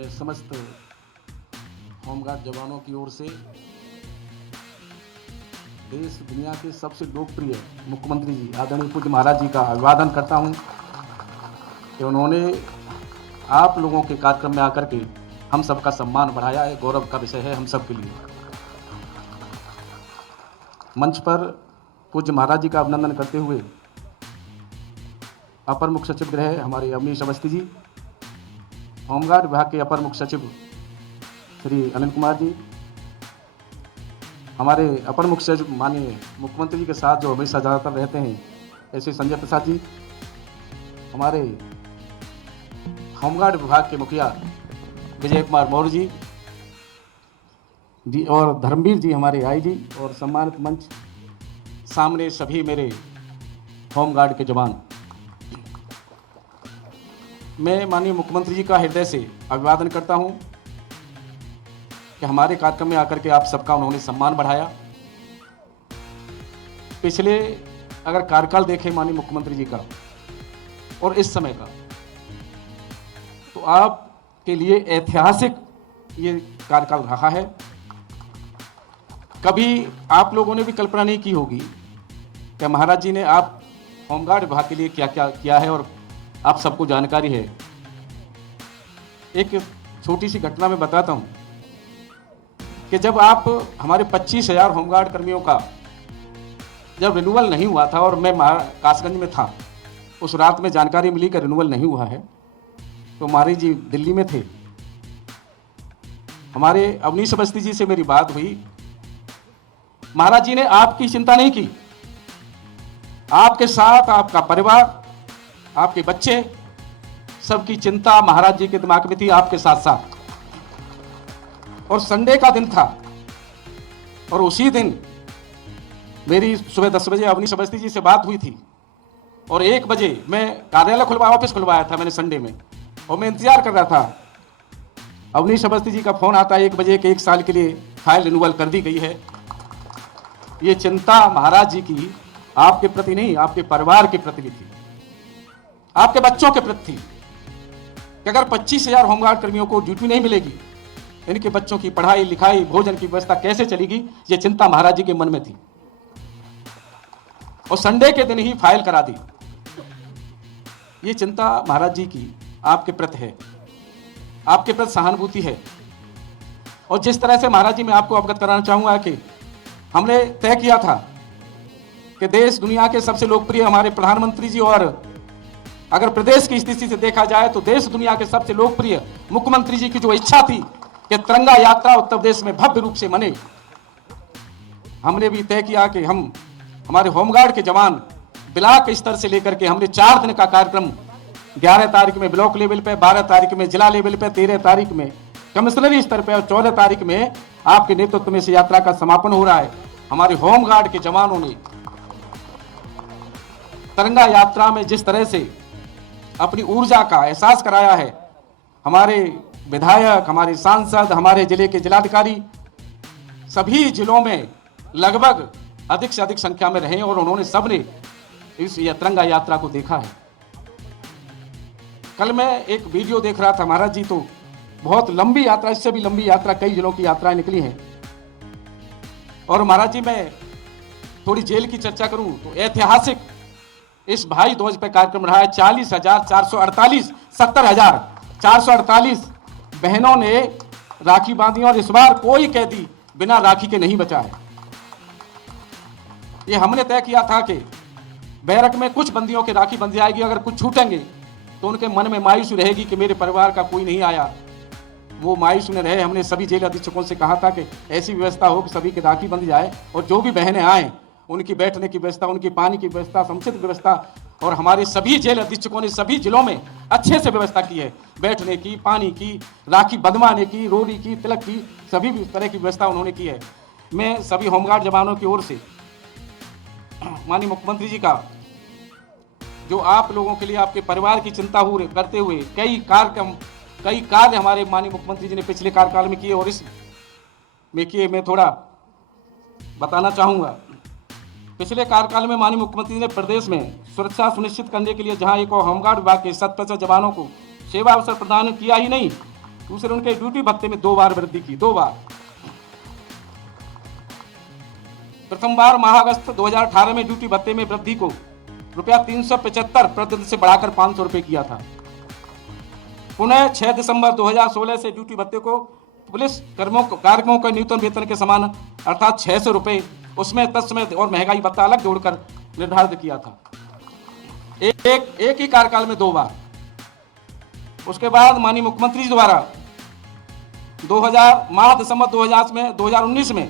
मेरे समस्त होमगार्ड जवानों की ओर से देश दुनिया के सबसे लोकप्रिय मुख्यमंत्री जी आदरणीय पूज्य महाराज जी का अभिवादन करता हूं कि उन्होंने आप लोगों के कार्यक्रम में आकर के हम सबका सम्मान बढ़ाया है। गौरव का विषय है हम सब के लिए। मंच पर पूज्य महाराज जी का अभिनंदन करते हुए अपर मुख्य सचिव गृह हमारे अवनीश अवस्थी जी, होमगार्ड विभाग के अपर मुख्य सचिव श्री अनिल कुमार जी, हमारे अपर मुख्य सचिव माननीय मुख्यमंत्री जी के साथ जो हमेशा ज़्यादातर रहते हैं ऐसे संजय प्रसाद जी, हमारे होमगार्ड विभाग के मुखिया विजय कुमार मौर्य जी और धर्मवीर जी हमारे आई जी, और सम्मानित मंच सामने सभी मेरे होमगार्ड के जवान, मैं माननीय मुख्यमंत्री जी का हृदय से अभिवादन करता हूं कि हमारे कार्यक्रम में आकर के आप सबका उन्होंने सम्मान बढ़ाया। पिछले अगर कार्यकाल देखें माननीय मुख्यमंत्री जी का और इस समय का, तो आपके लिए ऐतिहासिक ये कार्यकाल रहा है। कभी आप लोगों ने भी कल्पना नहीं की होगी कि महाराज जी ने आप होमगार्ड विभाग के लिए क्या क्या किया है, और आप सबको जानकारी है। एक छोटी सी घटना मैं बताता हूं कि जब आप हमारे 25,000 होमगार्ड कर्मियों का जब रिन्यूअल नहीं हुआ था और मैं कासगंज में था, उस रात में जानकारी मिली कि रिन्यूअल नहीं हुआ है, तो महाराज जी दिल्ली में थे। हमारे अवनीश अवस्थी जी से मेरी बात हुई। महाराज जी ने आपकी चिंता नहीं की, आपके साथ आपका परिवार, आपके बच्चे, सबकी चिंता महाराज जी के दिमाग में थी, आपके साथ साथ। और संडे का दिन था और उसी दिन मेरी सुबह 10 बजे अवनीश अवस्थी जी से बात हुई थी और 1 बजे मैं कार्यालय ऑफिस खुलवाया था मैंने संडे में, और मैं इंतजार कर रहा था। अवनीश अवस्थी जी का फोन आता है 1 बजे के 1 साल के लिए फाइल रिन्यूअल कर दी गई है। ये चिंता महाराज जी की आपके प्रति नहीं, आपके परिवार के प्रति भी थी, आपके बच्चों के प्रति थी कि अगर 25,000 होमगार्ड कर्मियों को ड्यूटी नहीं मिलेगी, इनके बच्चों की पढ़ाई लिखाई भोजन की व्यवस्था कैसे चलेगी, ये चिंता महाराज जी के मन में थी। और संडे के दिन ही फाइल करा दी। ये चिंता महाराज जी की आपके प्रति है, आपके प्रति सहानुभूति है। और जिस तरह से महाराज जी मैं आपको अवगत कराना चाहूंगा कि हमने तय किया था कि देश दुनिया के सबसे लोकप्रिय हमारे प्रधानमंत्री जी, और अगर प्रदेश की स्थिति से देखा जाए तो देश दुनिया के सबसे लोकप्रिय मुख्यमंत्री जी की जो इच्छा थी कि तिरंगा यात्रा उत्तर प्रदेश में भव्य रूप से मने, हमने भी तय किया कि हम हमारे होमगार्ड के जवान ब्लॉक स्तर से लेकर के हमने 4 दिन का कार्यक्रम 11 तारीख में ब्लॉक लेवल पे, 12 तारीख में जिला लेवल पे, 13 तारीख में कमिश्नरी स्तर पे और 14 तारीख में आपके नेतृत्व में इस यात्रा का समापन हो रहा है। हमारे होमगार्ड के जवानों ने तिरंगा यात्रा में जिस तरह से अपनी ऊर्जा का एहसास कराया है, हमारे विधायक, हमारे सांसद, हमारे जिले के जिलाधिकारी सभी जिलों में लगभग अधिक से अधिक संख्या में रहे और उन्होंने सबने इस तिरंगा यात्रा को देखा है। कल मैं एक वीडियो देख रहा था, महाराज जी तो बहुत लंबी यात्रा, इससे भी लंबी यात्रा, कई जिलों की यात्राएं निकली हैं। और महाराज जी मैं थोड़ी जेल की चर्चा करूं तो ऐतिहासिक इस भाई ध्वज पे कार्यक्रम रहा है। 40,448 70,448 बहनों ने राखी बांधी और इस बार कोई कैदी बिना राखी के नहीं बचा है। ये हमने तय किया था कि बैरक में कुछ बंदियों की राखी बंध जाएगी, अगर कुछ छूटेंगे तो उनके मन में मायूसी रहेगी कि मेरे परिवार का कोई नहीं आया, वो मायूस न रहे। हमने सभी जेल अधीक्षकों से कहा था कि ऐसी व्यवस्था हो कि सभी की राखी बंध जाए और जो भी बहनें आए उनकी बैठने की व्यवस्था, उनकी पानी की व्यवस्था, समुचित व्यवस्था, और हमारे सभी जेल अधीक्षकों ने सभी जिलों में अच्छे से व्यवस्था की है, बैठने की, पानी की, राखी बंधवाने की, रोरी की, तिलक की, सभी तरह की व्यवस्था उन्होंने की है। मैं सभी होमगार्ड जवानों की ओर से माननीय मुख्यमंत्री जी का जो आप लोगों के लिए, आपके परिवार की चिंता करते हुए कई कार्य हमारे माननीय मुख्यमंत्री जी ने पिछले कार्यकाल में किए और इस में किए, मैं थोड़ा बताना चाहूँगा। पिछले कार्यकाल में माननीय मुख्यमंत्री ने प्रदेश में सुरक्षा सुनिश्चित करने के लिए जहां एक होमगार्ड विभाग के 100% जवानों को सेवा अवसर प्रदान किया ही नहीं, दूसरे उनके ड्यूटी भत्ते में 2 बार वृद्धि की, 2 बार। प्रथम बार माह अगस्त 2018 में ड्यूटी भत्ते में वृद्धि को ₹375 से बढ़ाकर ₹500 किया था। पुनः 6 दिसंबर 2016 से ड्यूटी भत्ते को पुलिस कार्मिकों के न्यूनतम वेतन के समान अर्थात ₹600 उसमें तत्समय और महंगाई भत्ता अलग जोड़कर निर्धारित किया था। एक ही कार्यकाल में 2 बार। उसके बाद माननीय मुख्यमंत्री जी द्वारा माह दिसंबर 2019 में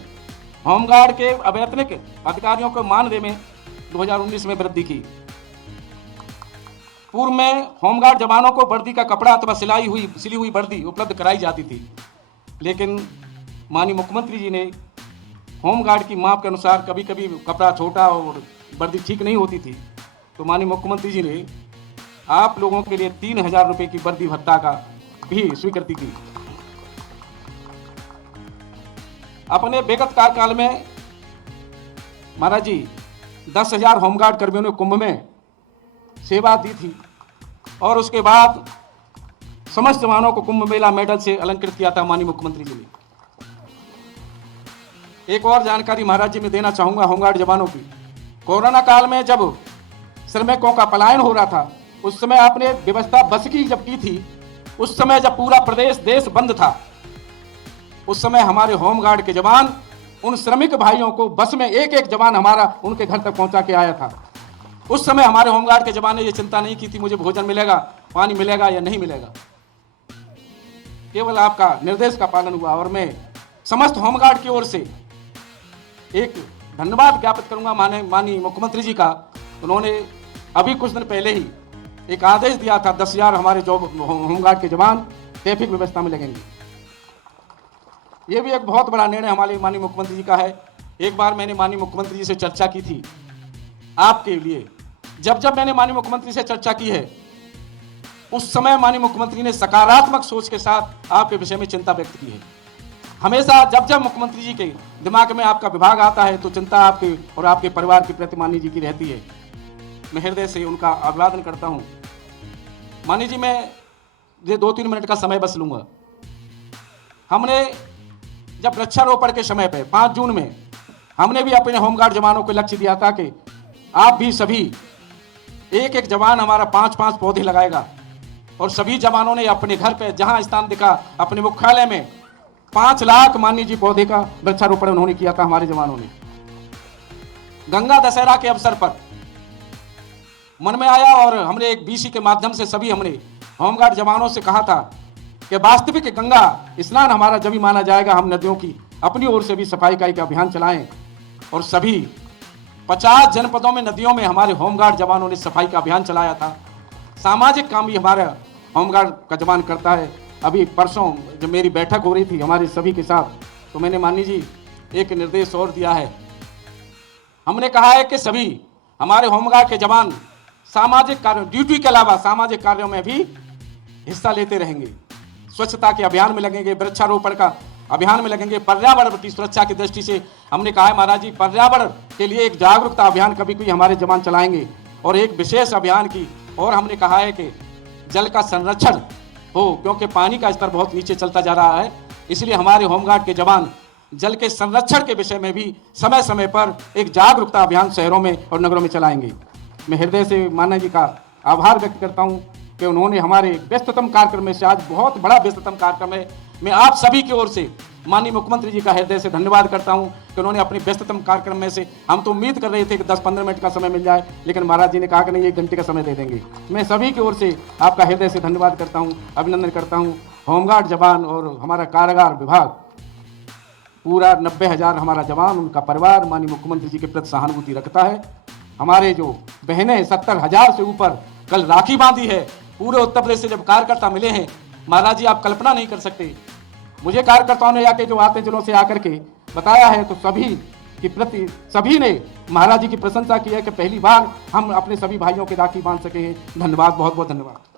होमगार्ड के अवैतनिक अधिकारियों को मानदेय में 2019 में वृद्धि की। पूर्व में होमगार्ड जवानों को वर्दी का कपड़ा अथवा सिली हुई वर्दी उपलब्ध कराई जाती थी, लेकिन माननीय मुख्यमंत्री जी ने होमगार्ड की माप के अनुसार कभी कभी कपड़ा छोटा और वर्दी ठीक नहीं होती थी, तो माननीय मुख्यमंत्री जी ने आप लोगों के लिए ₹3000 की वर्दी भत्ता का भी स्वीकृति की। अपने विगत कार्यकाल में महाराज जी 10,000 होमगार्ड कर्मियों ने कुंभ में सेवा दी थी और उसके बाद समस्त जवानों को कुंभ मेला मेडल से अलंकृत किया था माननीय मुख्यमंत्री जी ने। एक और जानकारी महाराज जी मैं देना चाहूंगा होमगार्ड जवानों की। कोरोना काल में जब श्रमिकों का पलायन हो रहा था, उस समय आपने व्यवस्था बस की जब की थी, उस समय जब पूरा प्रदेश देश बंद था, उस समय हमारे होमगार्ड के जवान उन श्रमिक भाइयों को बस में एक एक जवान हमारा उनके घर तक पहुंचा के आया था। उस समय हमारे होमगार्ड के जवान ने ये चिंता नहीं की थी मुझे भोजन मिलेगा, पानी मिलेगा या नहीं मिलेगा। केवल आपका निर्देश का पालन हुआ और मैं समस्त होमगार्ड की ओर से एक धन्यवाद ज्ञापित करूंगा माननीय मुख्यमंत्री जी का। उन्होंने अभी कुछ दिन पहले ही एक आदेश दिया था 10,000 हमारे जो होमगार्ड के जवान ट्रैफिक व्यवस्था में लगेंगे। ये भी एक बहुत बड़ा निर्णय हमारे माननीय मुख्यमंत्री जी का है। एक बार मैंने माननीय मुख्यमंत्री जी से चर्चा की थी आपके लिए। जब मैंने माननीय मुख्यमंत्री से चर्चा की है, उस समय माननीय मुख्यमंत्री ने सकारात्मक सोच के साथ आपके विषय में चिंता व्यक्त की है। हमेशा जब मुख्यमंत्री जी के दिमाग में आपका विभाग आता है तो चिंता आपके और आपके परिवार के प्रति माननीय जी की रहती है। मैं हृदय से उनका अभिवादन करता हूं। माननीय जी, मैं ये 2-3 मिनट का समय बस लूंगा। हमने जब वृक्षारोपण के समय पे 5 जून में हमने भी अपने होमगार्ड जवानों को लक्ष्य दिया था कि आप भी सभी एक एक जवान हमारा 5-5 पौधे लगाएगा, और सभी जवानों ने अपने घर पे जहां स्थान दिखा अपने मुख्यालय में 5 लाख माननीय जी पौधे का वृक्षारोपण उन्होंने किया था हमारे जवानों ने। गंगा दशहरा के अवसर पर मन में आया और हमने एक बीसी के माध्यम से सभी हमने होमगार्ड जवानों से कहा था कि वास्तविक गंगा स्नान हमारा जब ही माना जाएगा हम नदियों की अपनी ओर से भी सफाई का एक अभियान चलाएं, और सभी 50 जनपदों में नदियों में हमारे होमगार्ड जवानों ने सफाई का अभियान चलाया था। सामाजिक काम भी हमारा होमगार्ड का जवान करता है। अभी परसों जब मेरी बैठक हो रही थी हमारे सभी के साथ, तो मैंने माननीय जी एक निर्देश और दिया है। हमने कहा है कि सभी हमारे होमगार्ड के जवान सामाजिक कार्यों, ड्यूटी के अलावा सामाजिक कार्यों में भी हिस्सा लेते रहेंगे। स्वच्छता के अभियान में लगेंगे, वृक्षारोपण का अभियान में लगेंगे। पर्यावरण की सुरक्षा की दृष्टि से हमने कहा है महाराज जी पर्यावरण के लिए एक जागरूकता अभियान कभी कोई हमारे जवान चलाएंगे, और एक विशेष अभियान की और हमने कहा है कि जल का संरक्षण हो, क्योंकि पानी का स्तर बहुत नीचे चलता जा रहा है। इसलिए हमारे होमगार्ड के जवान जल के संरक्षण के विषय में भी समय समय पर एक जागरूकता अभियान शहरों में और नगरों में चलाएंगे। मैं हृदय से माननीय जी का आभार व्यक्त करता हूं कि उन्होंने हमारे व्यस्ततम कार्यक्रम में से, आज बहुत बड़ा व्यस्ततम कार्यक्रम है, मैं आप सभी की ओर से माननीय मुख्यमंत्री जी का हृदय से धन्यवाद करता हूं कि उन्होंने अपने व्यस्ततम कार्यक्रम में से, हम तो उम्मीद कर रहे थे कि 10-15 मिनट का समय मिल जाए, लेकिन महाराज जी ने कहा कि नहीं 1 घंटे का समय दे देंगे। मैं सभी की ओर से आपका हृदय से धन्यवाद करता हूं, अभिनंदन करता हूं। होमगार्ड जवान और हमारा कारागार विभाग पूरा 90,000 हमारा जवान, उनका परिवार माननीय मुख्यमंत्री जी के प्रति सहानुभूति रखता है। हमारे जो बहनें 70,000 से ऊपर कल राखी बांधी है, पूरे उत्तर प्रदेश से जब कार्यकर्ता मिले हैं महाराज जी, आप कल्पना नहीं कर सकते। मुझे कार्यकर्ताओं ने आके जो आते जिलों से आकर के बताया है, तो सभी के प्रति सभी ने महाराज जी की प्रशंसा की है कि पहली बार हम अपने सभी भाइयों के राखी बांध सके हैं। धन्यवाद, बहुत बहुत धन्यवाद।